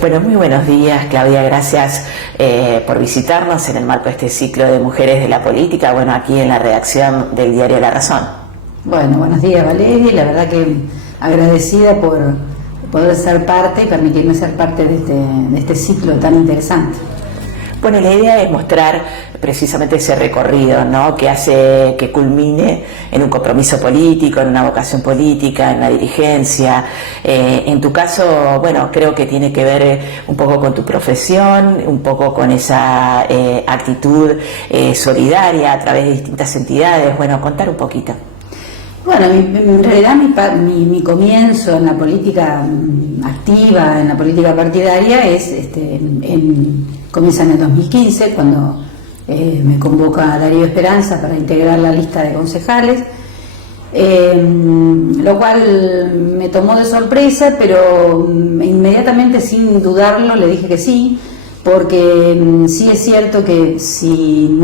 Bueno, muy buenos días, Claudia. Gracias por visitarnos en el marco de este ciclo de Mujeres de la Política, bueno, aquí en la redacción del diario La Razón. Bueno, buenos días, Valeria. La verdad que agradecida por poder ser parte y permitirme ser parte de este ciclo tan interesante. Bueno, la idea es mostrar precisamente ese recorrido, ¿no?, que hace que culmine en un compromiso político, en una vocación política, en una dirigencia. En tu caso, bueno, creo que tiene que ver un poco con tu profesión, un poco con esa actitud solidaria a través de distintas entidades. Bueno, contar un poquito. Bueno, en realidad mi comienzo en la política activa, en la política partidaria, comienza en el 2015, cuando me convoca Darío Esperanza para integrar la lista de concejales, lo cual me tomó de sorpresa, pero inmediatamente, sin dudarlo, le dije que sí, porque sí es cierto que si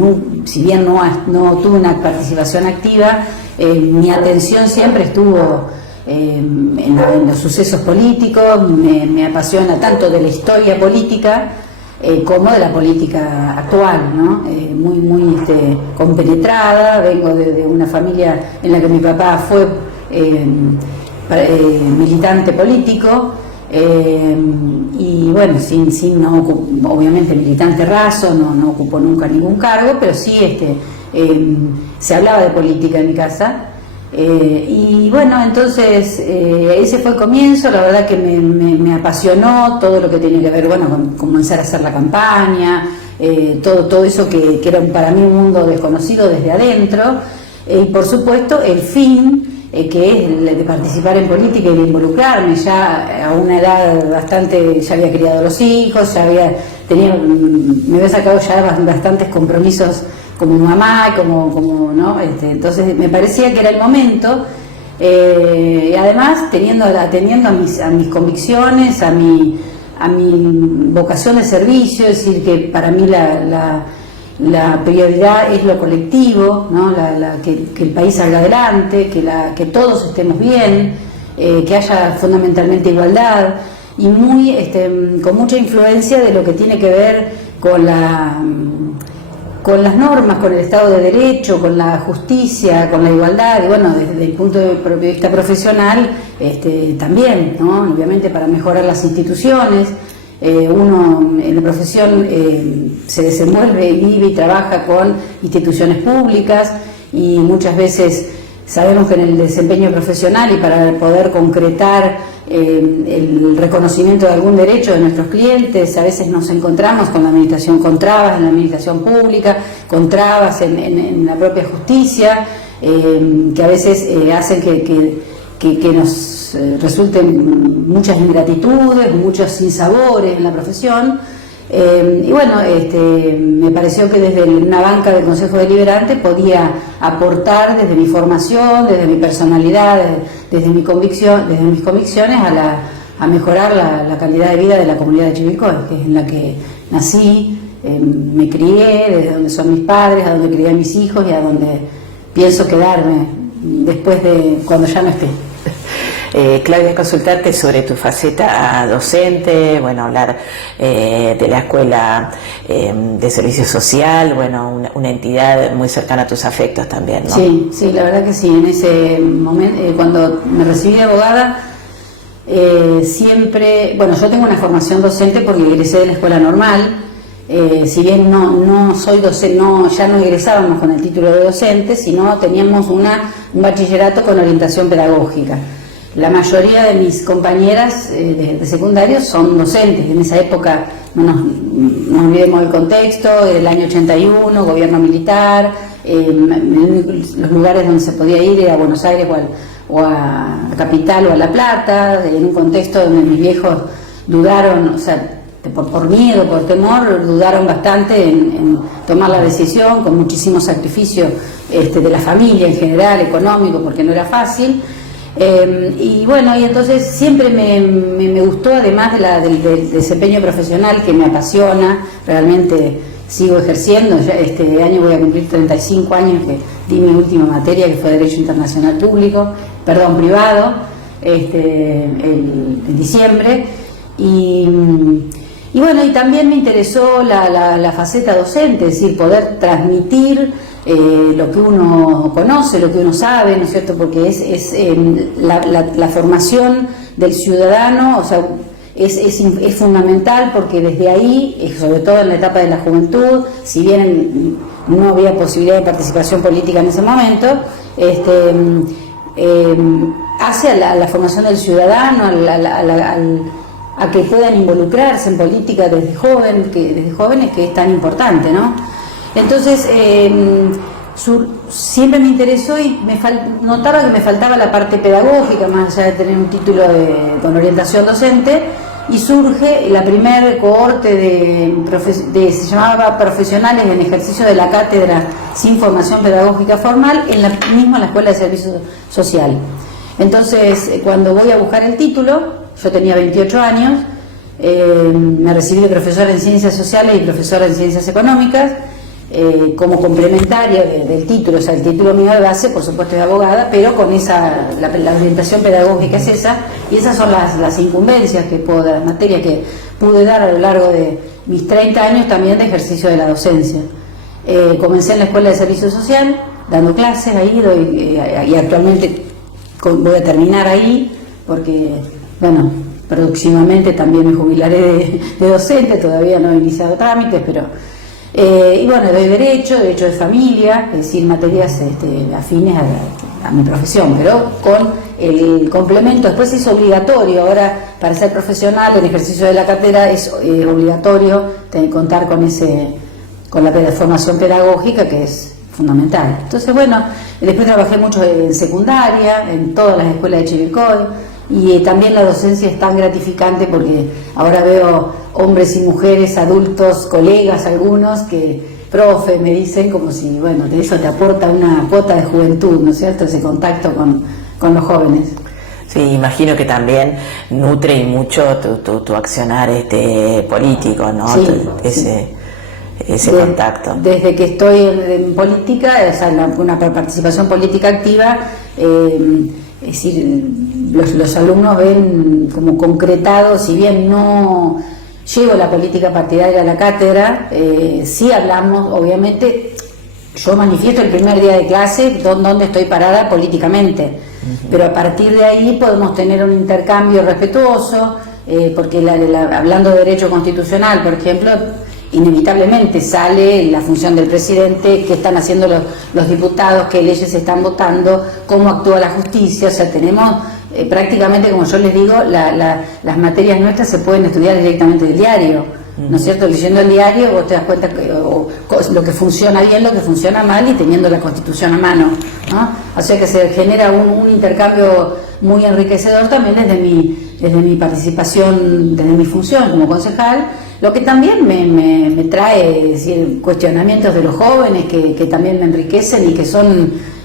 bien no tuve una participación activa, mi atención siempre estuvo en los sucesos políticos. Me apasiona tanto de la historia política como de la política actual, ¿no? Muy compenetrada. Vengo de una familia en la que mi papá fue militante político, y bueno, obviamente militante raso, no ocupó nunca ningún cargo, pero sí se hablaba de política en mi casa. Y bueno, entonces ese fue el comienzo. La verdad que me apasionó todo lo que tenía que ver, bueno, con comenzar a hacer la campaña, todo eso que era para mí un mundo desconocido desde adentro, y por supuesto el fin, que es el de participar en política y de involucrarme. Ya a una edad bastante, ya había criado los hijos, me había sacado ya bastantes compromisos como mamá, ¿no? Entonces me parecía que era el momento, y además atendiendo a mis convicciones, a mi vocación de servicio. Es decir, que para mí la prioridad es lo colectivo, ¿no? Que el país salga adelante, que todos estemos bien, que haya fundamentalmente igualdad, y con mucha influencia de lo que tiene que ver con las normas, con el Estado de Derecho, con la justicia, con la igualdad. Y bueno, desde el punto de vista profesional, también, ¿no? Obviamente, para mejorar las instituciones. Uno en la profesión se desenvuelve, vive y trabaja con instituciones públicas, y muchas veces sabemos que en el desempeño profesional, y para poder concretar el reconocimiento de algún derecho de nuestros clientes, a veces nos encontramos con trabas en la administración pública, con trabas en la propia justicia, que a veces hacen que nos resulten muchas ingratitudes, muchos sinsabores en la profesión. Y bueno, me pareció que desde una banca del Consejo Deliberante podía aportar desde mi formación, desde mi personalidad, desde mis convicciones a mejorar la calidad de vida de la comunidad de Chivilcoy, que es en la que nací, me crié, desde donde son mis padres, a donde crié a mis hijos y a donde pienso quedarme después de cuando ya no esté. Claudia, consultarte sobre tu faceta docente, bueno, hablar de la Escuela de Servicio Social, bueno, una entidad muy cercana a tus afectos también, ¿no? Sí, la verdad que sí. En ese momento, cuando me recibí de abogada, siempre, bueno, yo tengo una formación docente porque egresé de la escuela normal. Si bien no soy docente, ya no egresábamos con el título de docente, sino teníamos un bachillerato con orientación pedagógica. La mayoría de mis compañeras de secundario son docentes. En esa época, no olvidemos el contexto, el año 81, gobierno militar, los lugares donde se podía ir era a Buenos Aires o a Capital o a La Plata, en un contexto donde mis viejos dudaron, o sea, por miedo, por temor, dudaron bastante en tomar la decisión, con muchísimo sacrificio de la familia en general, económico, porque no era fácil. Y bueno, y entonces siempre me gustó, además del desempeño profesional que me apasiona, realmente sigo ejerciendo. Ya este año voy a cumplir 35 años que di mi última materia, que fue Derecho Internacional Privado, en diciembre. Y bueno, y también me interesó la faceta docente, es decir, poder transmitir lo que uno conoce, lo que uno sabe, ¿no es cierto? Porque es la formación del ciudadano, o sea, es fundamental, porque desde ahí, sobre todo en la etapa de la juventud, si bien no había posibilidad de participación política en ese momento, hace a la formación del ciudadano, a que puedan involucrarse en política desde jóvenes, que es tan importante, ¿no? Entonces, siempre me interesó y notaba que me faltaba la parte pedagógica, más allá de tener un título con orientación docente, y surge la primer cohorte se llamaba Profesionales en Ejercicio de la Cátedra sin Formación Pedagógica Formal, en la Escuela de Servicio Social. Entonces, cuando voy a buscar el título, yo tenía 28 años, me recibí de profesora en Ciencias Sociales y profesora en Ciencias Económicas, como complementaria del título, o sea, el título mío de base, por supuesto, es abogada, pero con la orientación pedagógica es esa, y esas son las incumbencias que puedo dar, las materias que pude dar a lo largo de mis 30 años también de ejercicio de la docencia. Comencé en la Escuela de Servicio Social, dando clases ahí, y actualmente voy a terminar ahí, porque, bueno, próximamente también me jubilaré de docente, todavía no he iniciado trámites, pero... y bueno, doy derecho de familia, es decir, materias afines a mi profesión, pero con el complemento. Después es obligatorio, ahora para ser profesional en ejercicio de la cátedra es obligatorio contar con la formación pedagógica, que es fundamental. Entonces, bueno, después trabajé mucho en secundaria, en todas las escuelas de Chivilcoy, y también la docencia es tan gratificante porque ahora veo hombres y mujeres, adultos, colegas algunos, profe, me dicen, como si, bueno, de eso te aporta una cuota de juventud, ¿no es cierto?, ese contacto con los jóvenes. Sí, imagino que también nutre y mucho tu accionar político, ¿no? Sí, ese contacto. Desde que estoy en política, o sea, una participación política activa, es decir, los alumnos ven como concretado, si bien no llevo la política partidaria a la cátedra, sí hablamos, obviamente, yo manifiesto el primer día de clase donde estoy parada políticamente, pero a partir de ahí podemos tener un intercambio respetuoso, porque hablando de derecho constitucional, por ejemplo, inevitablemente sale la función del presidente, qué están haciendo los diputados, qué leyes se están votando, cómo actúa la justicia, o sea, tenemos prácticamente, como yo les digo, las materias nuestras se pueden estudiar directamente del diario, ¿no es cierto? Leyendo el diario vos te das cuenta lo que funciona bien, lo que funciona mal, y teniendo la Constitución a mano, ¿no? O sea que se genera un intercambio muy enriquecedor también desde mi participación, desde mi función como concejal, lo que también me trae, es decir, cuestionamientos de los jóvenes que también me enriquecen y que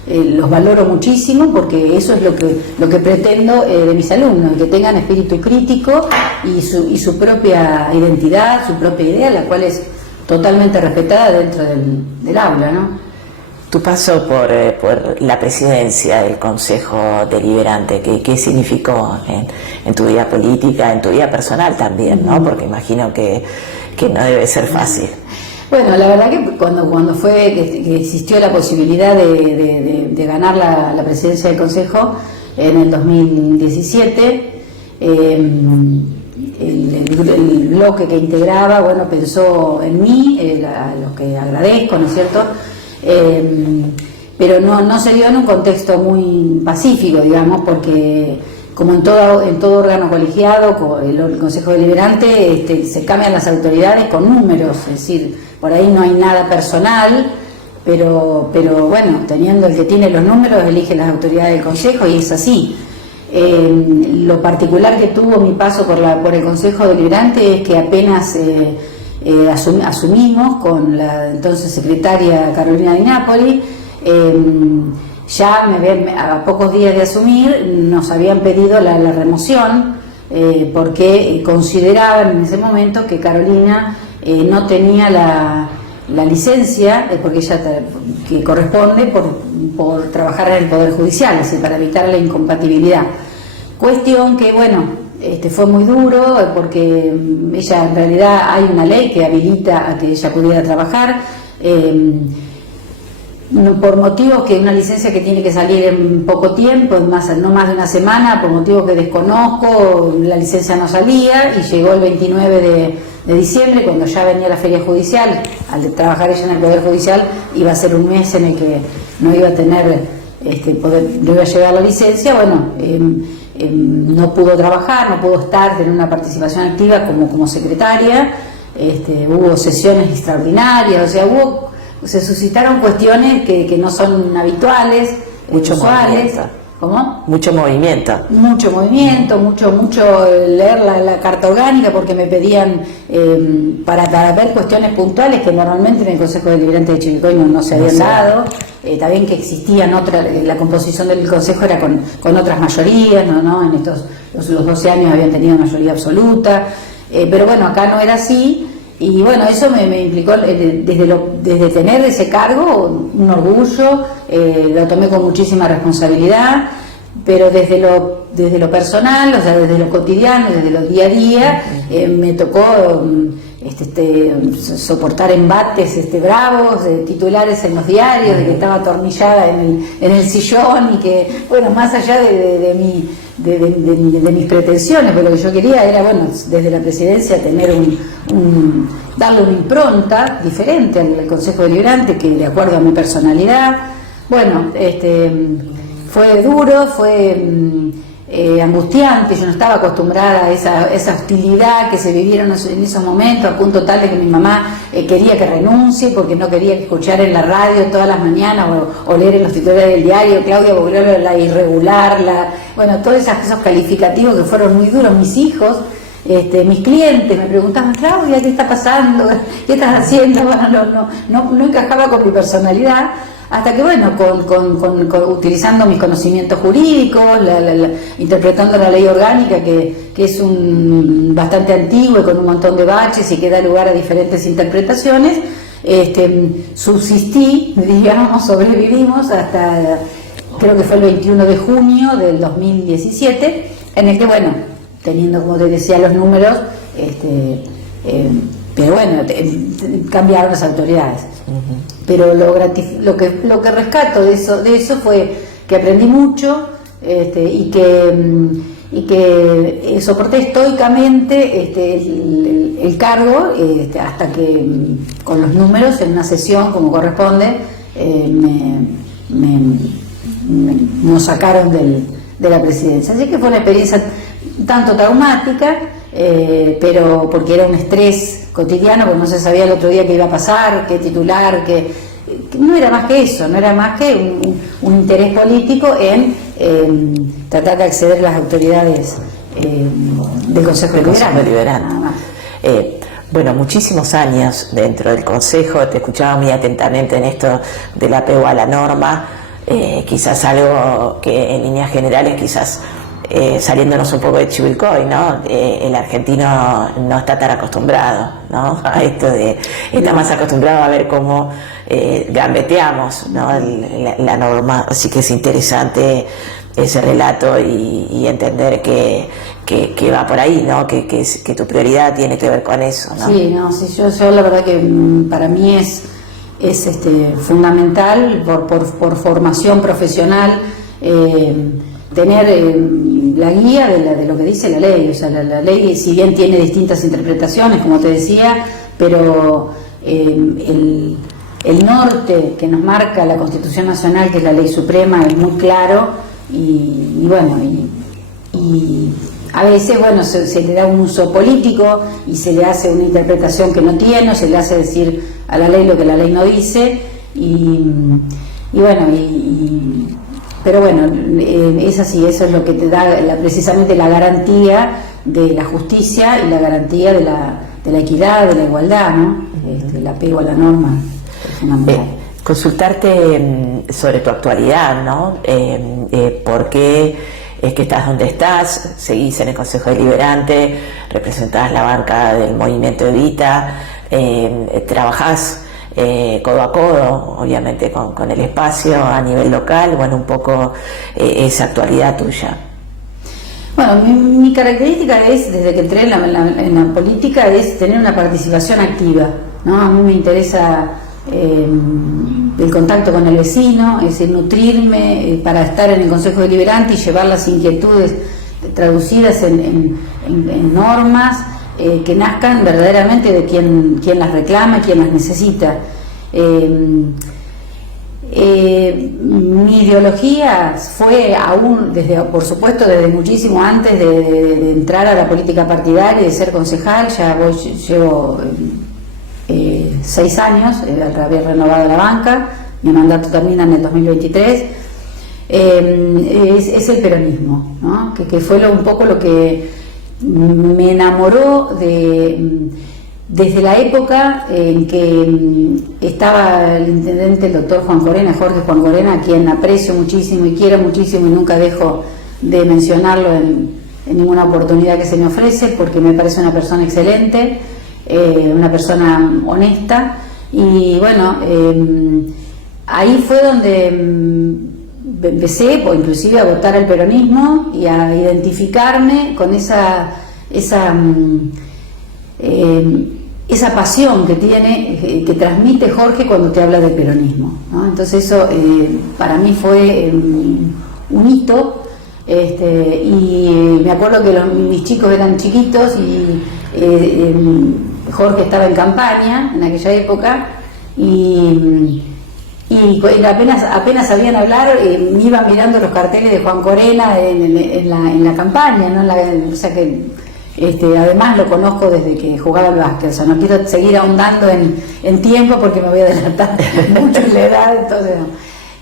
los valoro muchísimo, porque eso es lo que pretendo de mis alumnos, que tengan espíritu crítico y su propia identidad, su propia idea, la cual es totalmente respetada dentro del aula, ¿no? Tu paso por la presidencia del Consejo Deliberante, ¿qué significó en tu vida política, en tu vida personal también, ¿no? Porque imagino que no debe ser fácil. Bueno, la verdad que cuando fue que existió la posibilidad de ganar la presidencia del Consejo en el 2017, el bloque que integraba, bueno, pensó en mí, a los que agradezco, ¿no es cierto?, pero no se dio en un contexto muy pacífico, digamos, porque como en todo órgano colegiado, el Consejo Deliberante, se cambian las autoridades con números, es decir, por ahí no hay nada personal, pero bueno, teniendo el que tiene los números, elige las autoridades del Consejo, y es así. Lo particular que tuvo mi paso por el Consejo Deliberante es que apenas asumimos con la entonces secretaria Carolina Di Napoli, ya a pocos días de asumir nos habían pedido la remoción, porque consideraban en ese momento que Carolina no tenía la licencia, porque ella que corresponde por trabajar en el Poder Judicial, es decir, para evitar la incompatibilidad. Cuestión que, bueno, fue muy duro porque ella, en realidad hay una ley que habilita a que ella pudiera trabajar. Por motivos que una licencia que tiene que salir en poco tiempo, no más de una semana, por motivos que desconozco, la licencia no salía y llegó el 29 de diciembre, cuando ya venía la feria judicial. Al trabajar ella en el Poder Judicial iba a ser un mes en el que no iba a tener, no iba a llegar la licencia. Bueno, no pudo trabajar, no pudo estar, tener una participación activa como secretaria. Hubo sesiones extraordinarias, o sea, se suscitaron cuestiones que no son habituales, mucho usuales. movimiento. ¿Cómo? Mucho movimiento. Mucho movimiento, mucho leer la carta orgánica, porque me pedían para ver cuestiones puntuales que normalmente en el Consejo Deliberante de Chivilcoy no se habían dado. También que existían la composición del Consejo era con otras mayorías, ¿no? En los 12 años habían tenido mayoría absoluta, pero bueno, acá no era así. Y bueno, eso me implicó desde tener ese cargo un orgullo, lo tomé con muchísima responsabilidad, pero desde lo personal, o sea, desde lo cotidiano, desde lo día a día, me tocó soportar embates bravos, titulares en los diarios, de que estaba atornillada en el sillón y que, bueno, más allá de mis pretensiones, pero lo que yo quería era, bueno, desde la presidencia tener darle una impronta diferente al Consejo Deliberante, que de acuerdo a mi personalidad. Bueno, fue duro, fue angustiante. Yo no estaba acostumbrada a esa hostilidad que se vivieron en esos momentos, a punto tal de que mi mamá quería que renuncie porque no quería escuchar en la radio todas las mañanas o leer en los titulares del diario Claudia Bogliolo, la irregular, bueno, todos esos calificativos que fueron muy duros. Mis hijos, mis clientes me preguntaban: Claudia, ¿qué está pasando? ¿Qué estás haciendo? Bueno, no encajaba con mi personalidad. Hasta que, bueno, utilizando mis conocimientos jurídicos, interpretando la ley orgánica, que es bastante antigua y con un montón de baches y que da lugar a diferentes interpretaciones, subsistí, digamos, sobrevivimos hasta, creo que fue el 21 de junio del 2017, en el que, bueno, teniendo, como te decía, los números, pero bueno, cambiaron las autoridades. Pero lo que rescato de eso fue que aprendí mucho, y que soporté estoicamente el cargo, hasta que con los números en una sesión como corresponde nos sacaron de la presidencia. Así que fue una experiencia tanto traumática, pero porque era un estrés cotidiano, porque no se sabía el otro día qué iba a pasar, qué titular, que no era más que eso, no era más que un interés político en tratar de acceder a las autoridades del Consejo Deliberante. Bueno, muchísimos años dentro del Consejo, te escuchaba muy atentamente en esto del apego a la norma, quizás algo que en líneas generales, quizás saliéndonos un poco de Chivilcoy, ¿no? El argentino no está tan acostumbrado, ¿no? A esto está más acostumbrado a ver cómo gambeteamos, ¿no? La norma. Así que es interesante ese relato y entender que va por ahí, ¿no? Que tu prioridad tiene que ver con eso, ¿no? Sí, yo la verdad que para mí es fundamental por formación profesional, tener la guía de lo que dice la ley. O sea, la ley, si bien tiene distintas interpretaciones, como te decía, pero el norte que nos marca la Constitución Nacional, que es la ley suprema, es muy claro, y bueno, y a veces, bueno, se le da un uso político y se le hace una interpretación que no tiene, o se le hace decir a la ley lo que la ley no dice, pero bueno, es así. Eso es lo que te da precisamente la garantía de la justicia y la garantía de la equidad, de la igualdad, ¿no? El apego a la norma es fundamental. Consultarte sobre tu actualidad, ¿no? ¿Por qué es que estás donde estás? Seguís en el Consejo Deliberante, representás la banca del movimiento Evita, trabajás codo a codo, obviamente, con el espacio a nivel local. Bueno, un poco esa actualidad tuya. Bueno, mi característica es, desde que entré en la política, es tener una participación activa, ¿no? A mí me interesa el contacto con el vecino, es decir, nutrirme para estar en el Consejo Deliberante y llevar las inquietudes traducidas en normas que nazcan verdaderamente de quien las reclama, quien las necesita. Mi ideología fue aún, por supuesto, desde muchísimo antes de entrar a la política partidaria y de ser concejal. Llevo 6 años, había renovado la banca, mi mandato termina en el 2023. Es el peronismo, ¿no? que fue un poco lo que me enamoró desde la época en que estaba el intendente, el doctor Jorge Juan Corena, a quien aprecio muchísimo y quiero muchísimo, y nunca dejo de mencionarlo en ninguna oportunidad que se me ofrece, porque me parece una persona excelente, una persona honesta. Y bueno, ahí fue donde empecé, o inclusive, a votar al peronismo y a identificarme con esa pasión que tiene, que transmite Jorge cuando te habla del peronismo, ¿no? Entonces eso para mí fue un hito, y me acuerdo que mis chicos eran chiquitos y Jorge estaba en campaña en aquella época, y apenas sabían hablar, me iban mirando los carteles de Juan Corena en la campaña, ¿no? O sea que además lo conozco desde que jugaba al básquet. O sea, no quiero seguir ahondando en tiempo porque me voy a adelantar mucho en la edad, entonces no.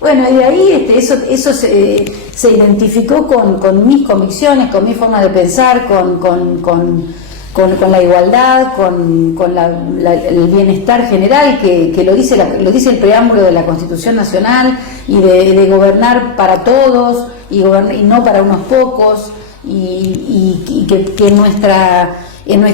Bueno, y de ahí eso se identificó con mis convicciones, con mi forma de pensar, con la igualdad, con el bienestar general que lo dice el preámbulo de la Constitución Nacional, y de gobernar para todos y no para unos pocos, y que en nuestra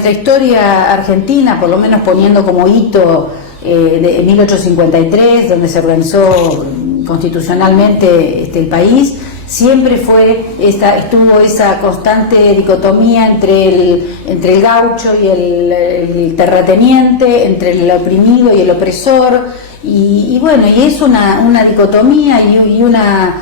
historia argentina, por lo menos poniendo como hito de 1853, donde se organizó constitucionalmente el país, siempre estuvo esa constante dicotomía entre el gaucho y el terrateniente, entre el oprimido y el opresor, y bueno, y es una dicotomía y una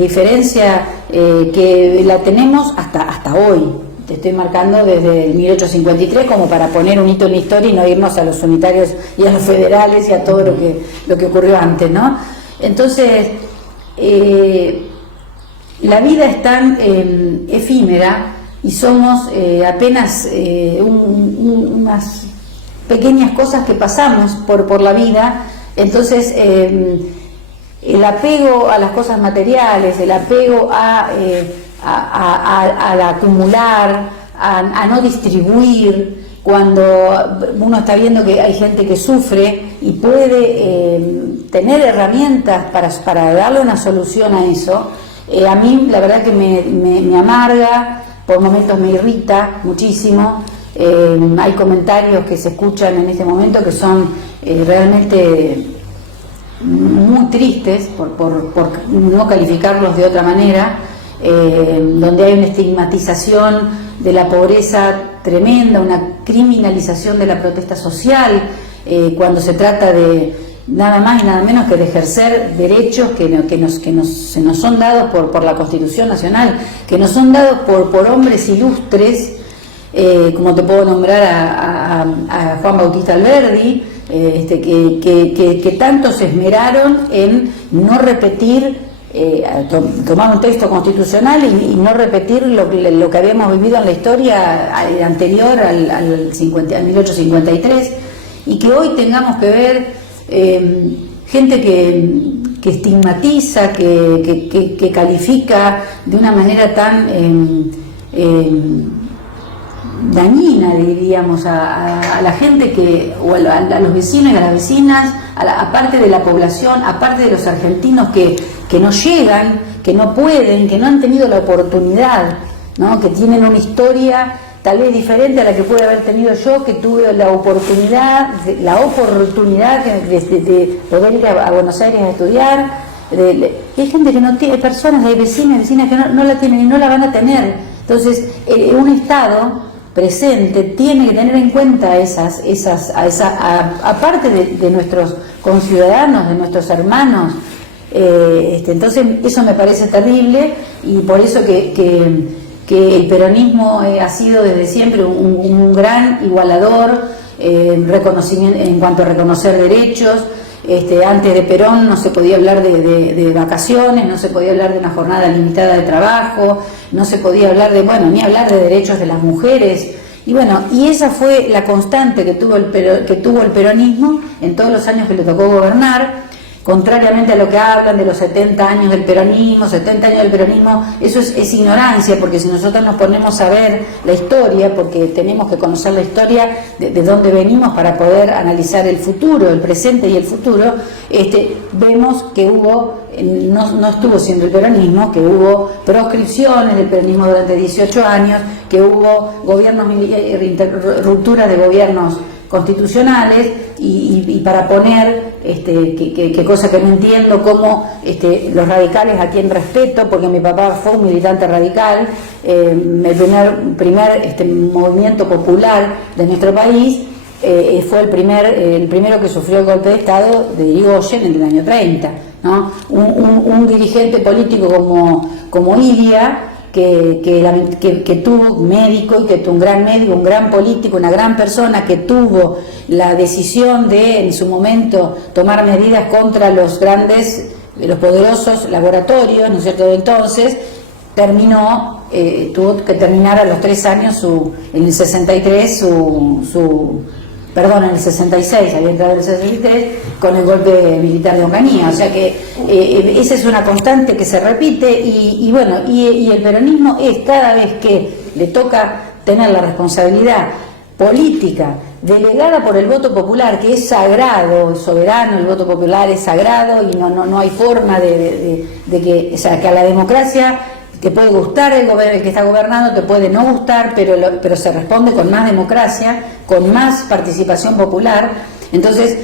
diferencia que la tenemos hasta hoy. Te estoy marcando desde el 1853 como para poner un hito en la historia y no irnos a los unitarios y a los federales y a todo lo que ocurrió antes, ¿no? Entonces, la vida es tan efímera y somos apenas unas pequeñas cosas que pasamos por la vida. Entonces, el apego a las cosas materiales, el apego a acumular, a no distribuir, cuando uno está viendo que hay gente que sufre y puede tener herramientas para darle una solución a eso, a mí la verdad que me amarga, por momentos me irrita muchísimo. Hay comentarios que se escuchan en este momento que son realmente muy tristes, por no calificarlos de otra manera, donde hay una estigmatización de la pobreza tremenda, una criminalización de la protesta social, cuando se trata de nada más y nada menos que de ejercer derechos se nos son dados por la Constitución Nacional, que nos son dados por hombres ilustres, como te puedo nombrar a Juan Bautista Alberdi, que tanto se esmeraron en no repetir, tomar un texto constitucional y no repetir lo que habíamos vivido en la historia anterior al 1853, y que hoy tengamos que ver gente que estigmatiza, que califica de una manera tan dañina, diríamos, a la gente o a los vecinos y a las vecinas, aparte de la población, aparte de los argentinos que no llegan, que no pueden, que no han tenido la oportunidad, ¿no? Que tienen una historia tal vez diferente a la que pude haber tenido yo, que tuve la oportunidad de poder ir a Buenos Aires a estudiar. Y hay gente que no tiene, personas, hay vecinas que no la tienen y no la van a tener. Entonces, un Estado presente tiene que tener en cuenta aparte de nuestros conciudadanos, de nuestros hermanos. Entonces, eso me parece terrible, y por eso que el peronismo ha sido desde siempre un gran igualador, reconocimiento, en cuanto a reconocer derechos. Antes de Perón no se podía hablar de vacaciones, no se podía hablar de una jornada limitada de trabajo, no se podía hablar ni hablar de derechos de las mujeres. Y esa fue la constante que tuvo el peronismo en todos los años que le tocó gobernar. Contrariamente a lo que hablan de los 70 años del peronismo, eso es ignorancia, porque si nosotros nos ponemos a ver la historia, porque tenemos que conocer la historia de dónde venimos para poder analizar el futuro, el presente y el futuro, vemos que no estuvo siendo el peronismo, que hubo proscripciones del peronismo durante 18 años, que hubo ruptura de gobiernos constitucionales, y para poner que cosa que no entiendo, cómo los radicales, a quien respeto porque mi papá fue un militante radical, el primer movimiento popular de nuestro país, fue el primero que sufrió el golpe de Estado de Irigoyen en el año 30, ¿no? Un dirigente político como Ilia, que tuvo médico, y que tuvo un gran médico, un gran político, una gran persona, que tuvo la decisión de en su momento tomar medidas contra los poderosos laboratorios, ¿no es cierto?, de entonces, tuvo que terminar a los 3 años en el 63 en el 66, había entrado en el 63 con el golpe militar de Onganía. O sea que esa es una constante que se repite, y el peronismo cada vez que le toca tener la responsabilidad política delegada por el voto popular, que es sagrado, soberano, el voto popular es sagrado, y no hay forma de que a la democracia te puede gustar el que está gobernando, te puede no gustar, pero se responde con más democracia, con más participación popular. Entonces,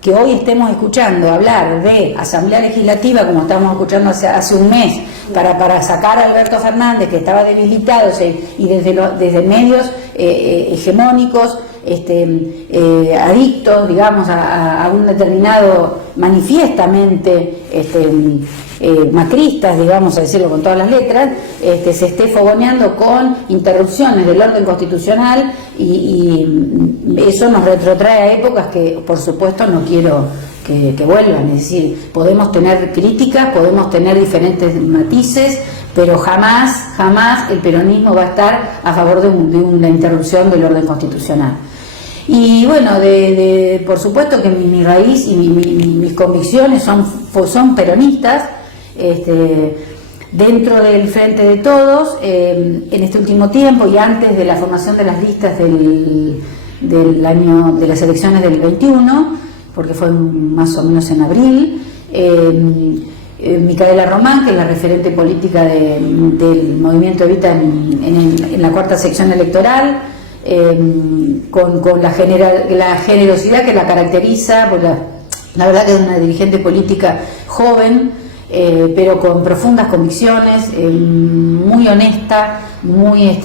que hoy estemos escuchando hablar de Asamblea Legislativa, como estábamos escuchando hace un mes, para sacar a Alberto Fernández, que estaba debilitado, y desde medios hegemónicos, adictos, digamos, a un determinado, manifiestamente macristas, digamos, a decirlo con todas las letras, se esté fogoneando con interrupciones del orden constitucional, y eso nos retrotrae a épocas que, por supuesto, no quiero que vuelvan. Es decir, podemos tener críticas, podemos tener diferentes matices, pero jamás el peronismo va a estar a favor de una interrupción del orden constitucional. Y bueno, por supuesto que mi raíz y mis convicciones son peronistas. Dentro del Frente de Todos, en este último tiempo y antes de la formación de las listas del año de las elecciones del 21, porque fue más o menos en abril, Micaela Román, que es la referente política del movimiento Evita en la cuarta sección electoral, con la generosidad que la caracteriza, porque la verdad que es una dirigente política joven, pero con profundas convicciones, muy honesta, muy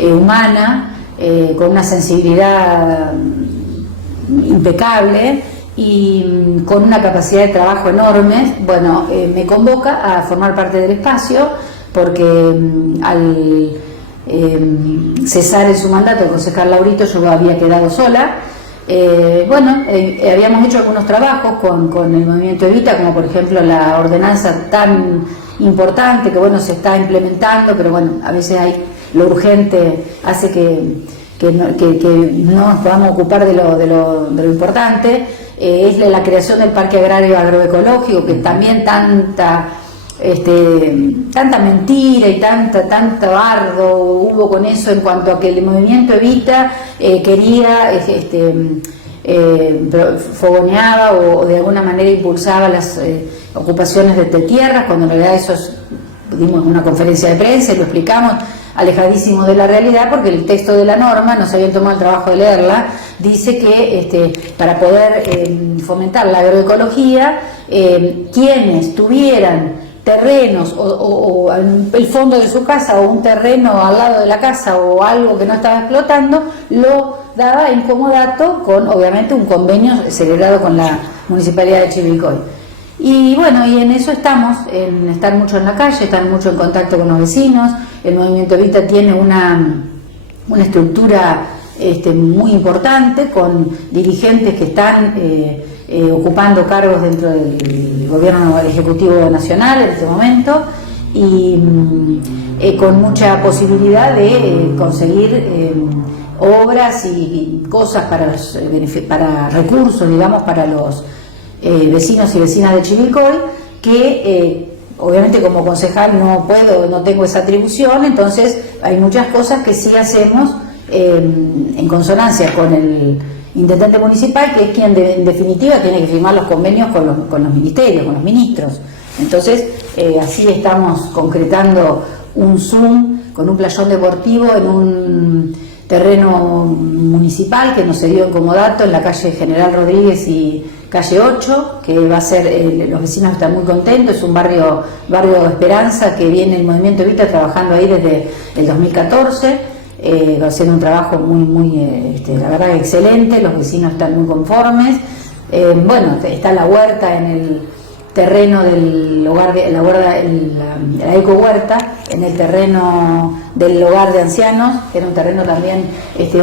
humana, con una sensibilidad impecable y con una capacidad de trabajo enorme. Bueno, me convoca a formar parte del espacio, porque al cesar en su mandato el concejal Laurito, yo había quedado sola. Habíamos hecho algunos trabajos con el movimiento Evita, como por ejemplo la ordenanza tan importante que se está implementando, pero a veces lo urgente hace que no nos podamos ocupar de lo importante. Es la creación del Parque Agrario Agroecológico, que también tanta mentira y tanto bardo hubo con eso, en cuanto a que el movimiento Evita quería, fogoneaba o de alguna manera impulsaba las ocupaciones de tierras, cuando en realidad dimos una conferencia de prensa y lo explicamos, alejadísimo de la realidad, porque el texto de la norma, no se habían tomado el trabajo de leerla, dice que para poder fomentar la agroecología, quienes tuvieran terrenos o el fondo de su casa o un terreno al lado de la casa o algo que no estaba explotando, lo daba en comodato con obviamente un convenio celebrado con la Municipalidad de Chivilcoy. Y bueno, y en eso estamos, en estar mucho en la calle, estar mucho en contacto con los vecinos. El movimiento Evita tiene una estructura muy importante, con dirigentes que están ocupando cargos dentro del gobierno ejecutivo nacional en este momento, y con mucha posibilidad de conseguir obras y cosas para recursos, digamos, para los vecinos y vecinas de Chivilcoy, que obviamente como concejal no tengo esa atribución, entonces hay muchas cosas que sí hacemos en consonancia con el intendente municipal, que es quien en definitiva tiene que firmar los convenios con los ministerios, con los ministros. Entonces así estamos concretando un Zoom con un playón deportivo en un terreno municipal que nos se dio en comodato en la calle General Rodríguez y calle 8, que va a ser, los vecinos están muy contentos, es un barrio Esperanza, que viene el movimiento Evita trabajando ahí desde el 2014, va a ser un trabajo la verdad excelente, los vecinos están muy conformes. Bueno, está la huerta en el terreno del hogar de la eco huerta, en el terreno del hogar de ancianos, que era un terreno también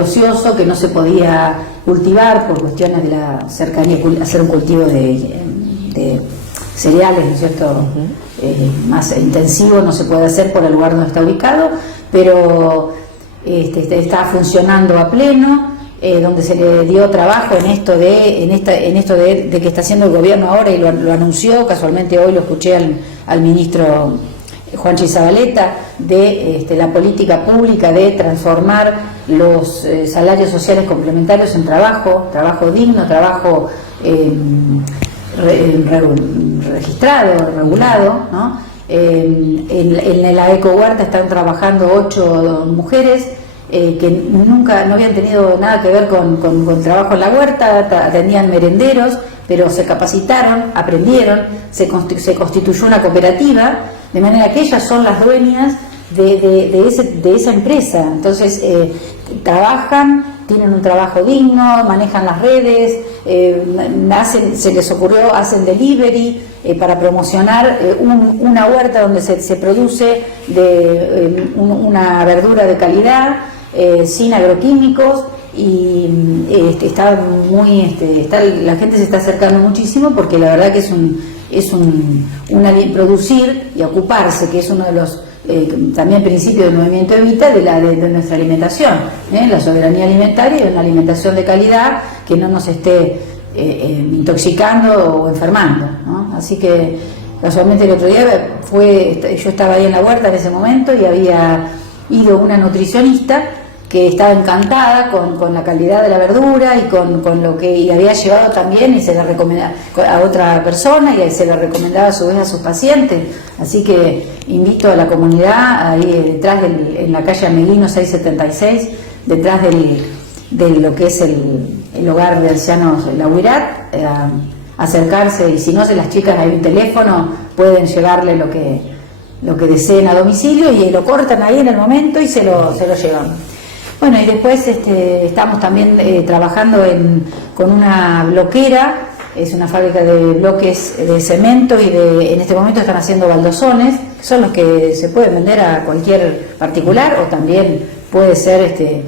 ocioso, que no se podía cultivar por cuestiones de la cercanía, hacer un cultivo de cereales, ¿no es cierto? Más intensivo no se puede hacer por el lugar donde está ubicado, pero está funcionando a pleno. Donde se le dio trabajo en esto de que está haciendo el gobierno ahora, y lo anunció, casualmente hoy lo escuché al ministro Juanchi Zabaleta, de la política pública de transformar los salarios sociales complementarios en trabajo digno, trabajo registrado, regulado, ¿no? En la eco huerta están trabajando 8 mujeres que nunca no habían tenido nada que ver con trabajo en la huerta, atendían merenderos, pero se capacitaron, aprendieron, se constituyó una cooperativa, de manera que ellas son las dueñas de esa empresa. Entonces trabajan, tienen un trabajo digno, manejan las redes, se les ocurrió, hacen delivery para promocionar una huerta donde se produce una verdura de calidad, sin agroquímicos, y la gente se está acercando muchísimo, porque la verdad que producir y ocuparse, que es uno de los también principios del movimiento Evita, de nuestra alimentación, la soberanía alimentaria y una alimentación de calidad que no nos esté intoxicando o enfermando, ¿no? Así que casualmente el otro día yo estaba ahí en la huerta en ese momento, y había ido una nutricionista que estaba encantada con la calidad de la verdura y con lo que, y había llevado también, y se la recomendaba a otra persona, y se la recomendaba a su vez a sus pacientes. Así que invito a la comunidad ahí detrás en la calle Ameguino 676, detrás de lo que es el hogar de ancianos La Huirat, a acercarse, y si no, las chicas, hay un teléfono, pueden llevarle lo que deseen a domicilio, y lo cortan ahí en el momento y se lo llevan. Bueno, y después estamos también trabajando con una bloquera, es una fábrica de bloques de cemento, y en este momento están haciendo baldosones, que son los que se pueden vender a cualquier particular, o también puede ser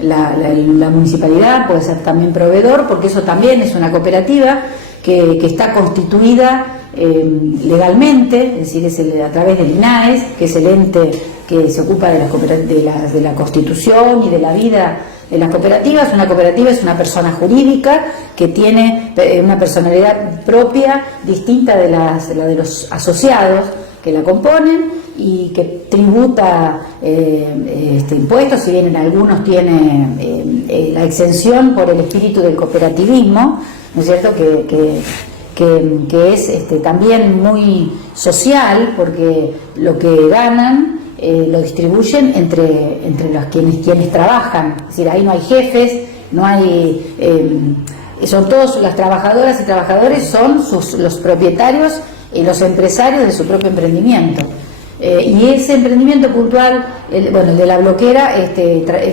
la municipalidad, puede ser también proveedor, porque eso también es una cooperativa que está constituida legalmente, es decir, a través del INAES, que es el ente que se ocupa de la constitución y de la vida de las cooperativas. Una cooperativa es una persona jurídica que tiene una personalidad propia, distinta de de los asociados que la componen, y que tributa impuestos, si bien en algunos tiene la exención por el espíritu del cooperativismo, ¿no es cierto?, que es también muy social, porque lo que ganan lo distribuyen entre quienes trabajan. Es decir, ahí no hay jefes, no hay son todos, las trabajadoras y trabajadores son los propietarios los empresarios de su propio emprendimiento. Y ese emprendimiento puntual, el de la bloquera,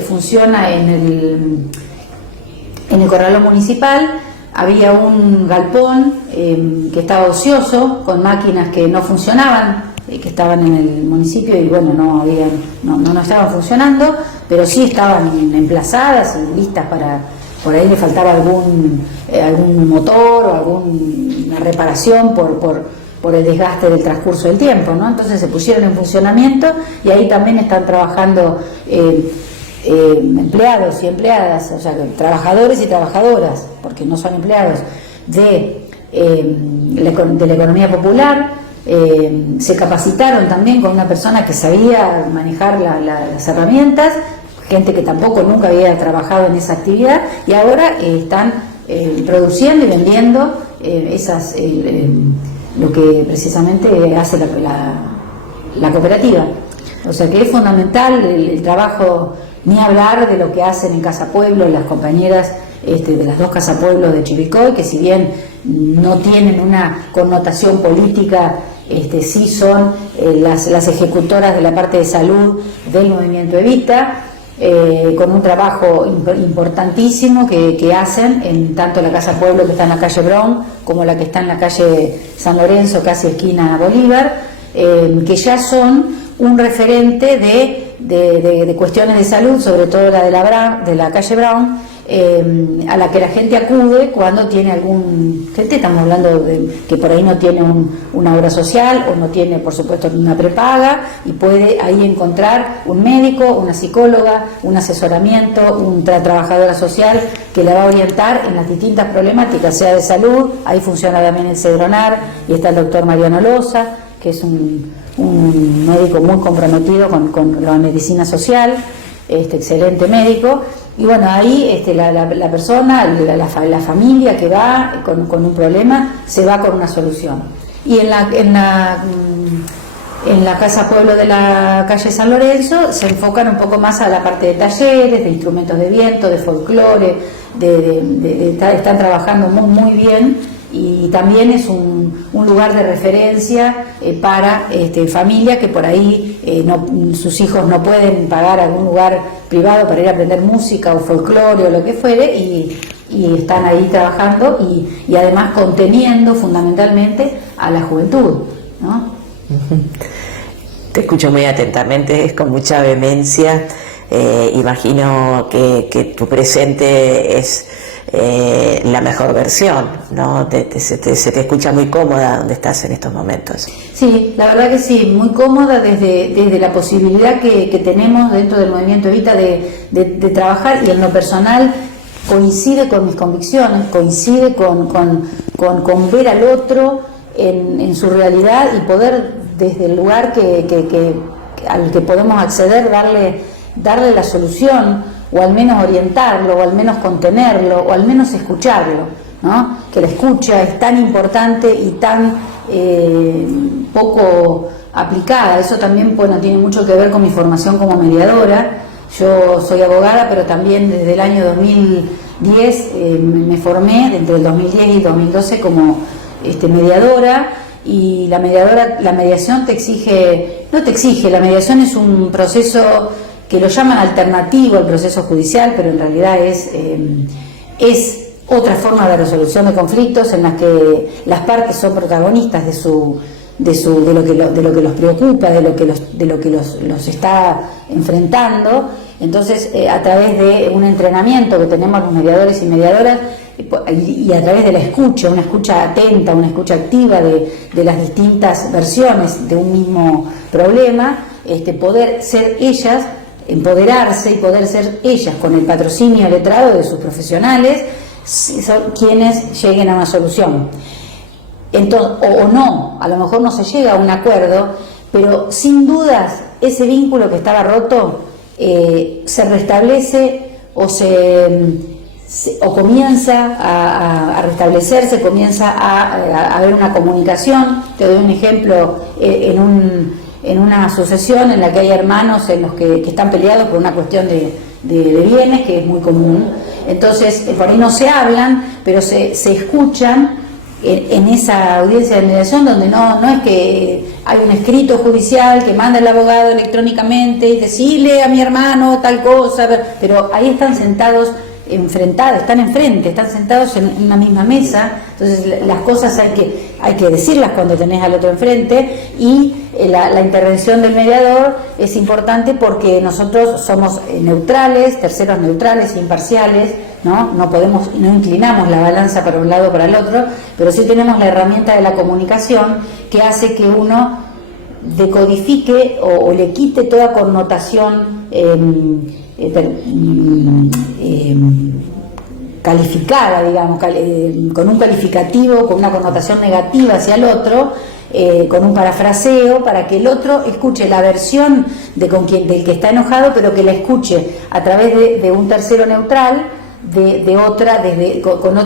funciona en el corralón municipal. Había un galpón que estaba ocioso, con máquinas que no funcionaban, que estaban en el municipio y bueno, no estaban funcionando, pero sí estaban emplazadas y listas para, por ahí le faltaba algún motor o alguna reparación por el desgaste del transcurso del tiempo, ¿no? Entonces se pusieron en funcionamiento y ahí también están trabajando empleados y empleadas, o sea, trabajadores y trabajadoras, porque no son empleados, de la economía popular. Se capacitaron también con una persona que sabía manejar las herramientas, gente que tampoco nunca había trabajado en esa actividad, y ahora están produciendo y vendiendo lo que precisamente hace la cooperativa. O sea que es fundamental el trabajo, ni hablar de lo que hacen en Casa Pueblo las compañeras de las 2 Casa Pueblo de Chivilcoy, que si bien no tienen una connotación política, sí son las ejecutoras de la parte de salud del movimiento Evita, con un trabajo importantísimo que hacen en tanto la Casa Pueblo, que está en la calle Brown, como la que está en la calle San Lorenzo, casi esquina Bolívar, que ya son un referente de cuestiones de salud, sobre todo la de la calle Brown, a la que la gente acude cuando tiene estamos hablando de que por ahí no tiene una obra social o no tiene, por supuesto, una prepaga, y puede ahí encontrar un médico, una psicóloga, un asesoramiento, una trabajadora social que la va a orientar en las distintas problemáticas, sea de salud. Ahí funciona también el Cedronar y está el doctor Mariano Loza, que es un médico muy comprometido con la medicina social, excelente médico. Y bueno, ahí la persona, la familia que va con un problema, se va con una solución. Y en la Casa Pueblo de la calle San Lorenzo se enfocan un poco más a la parte de talleres, de instrumentos de viento, de folclore, están trabajando muy bien, y también es un lugar de referencia para familias que por ahí sus hijos no pueden pagar algún lugar privado para ir a aprender música o folclore o lo que fuere, y están ahí trabajando y además conteniendo fundamentalmente a la juventud, ¿no? Te escucho muy atentamente, es con mucha vehemencia. Imagino que tu presente es la mejor versión, ¿no? Se te escucha muy cómoda donde estás en estos momentos. Sí, la verdad que sí, muy cómoda desde la posibilidad que tenemos dentro del movimiento Evita de trabajar, y en lo personal coincide con mis convicciones, coincide con ver al otro en su realidad y poder, desde el lugar al que podemos acceder, darle la solución, o al menos orientarlo, o al menos contenerlo, o al menos escucharlo, ¿no? Que la escucha es tan importante y tan poco aplicada. Eso también, bueno, tiene mucho que ver con mi formación como mediadora. Yo soy abogada, pero también desde el año 2010 me formé, entre el 2010 y 2012, como mediadora. Y la mediación la mediación es un proceso que lo llaman alternativo al proceso judicial, pero en realidad es otra forma de resolución de conflictos en la que las partes son protagonistas de lo que los preocupa, de lo que los está enfrentando. Entonces, a través de un entrenamiento que tenemos los mediadores y mediadoras, y a través de la escucha, una escucha atenta, una escucha activa de las distintas versiones de un mismo problema, poder ser ellas, empoderarse y poder ser ellas, con el patrocinio letrado de sus profesionales, son quienes lleguen a una solución. Entonces, o no, a lo mejor no se llega a un acuerdo, pero sin dudas ese vínculo que estaba roto se restablece o comienza a restablecerse, comienza a haber una comunicación. Te doy un ejemplo, en una sucesión en la que hay hermanos en los que están peleados por una cuestión de bienes, que es muy común. Entonces, por ahí no se hablan, pero se escuchan, en esa audiencia de mediación, donde no es que hay un escrito judicial que manda el abogado electrónicamente y decirle a mi hermano tal cosa, pero ahí están sentados enfrentados, están enfrente, están sentados en la misma mesa. Entonces las cosas hay que decirlas cuando tenés al otro enfrente, y la intervención del mediador es importante porque nosotros somos neutrales, terceros neutrales, imparciales, no inclinamos la balanza para un lado o para el otro, pero sí tenemos la herramienta de la comunicación, que hace que uno decodifique o le quite toda connotación calificada, digamos, con un calificativo, con una connotación negativa hacia el otro, con un parafraseo, para que el otro escuche la versión del que está enojado, pero que la escuche a través de un tercero neutral, con otra